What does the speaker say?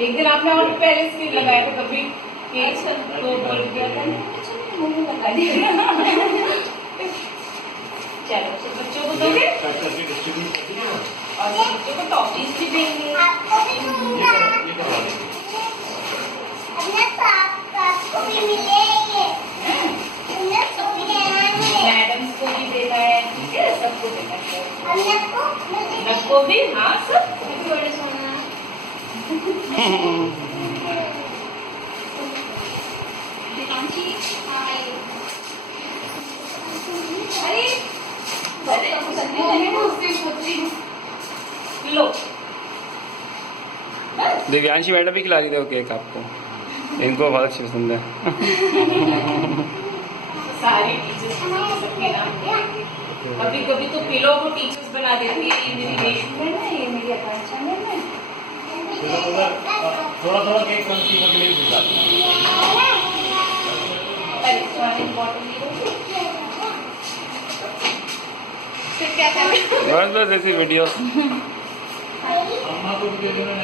एक दिन आपने और पहले स्किन लगाया था कभी तो बोल दिया था मुंह में लगा दिया। चलो सब बच्चों को दोगे और बच्चों को टॉफीज भी देंगे। मैडम को भी देना है, ठीक है, सबको देना है, सबको भी, हाँ सब थोड़े सोना। लो दिव्यांशी मैडम भी खिला के दो केक आपको, इनको बहुत अच्छी पसंद है। सारी टीचर्स सबके नाम कभी कभी तो पिलो को टीचर्स बना देती है। ये मेरी रेशमी मैम है, ये मेरी आकांक्षा मैम है। थोड़ा थोड़ा केक कंज्यूमर के लिए भी जाता है। अरे सारे बॉटल फिर क्या करें? बस ऐसी वीडियो अम्मा को भी दे देना।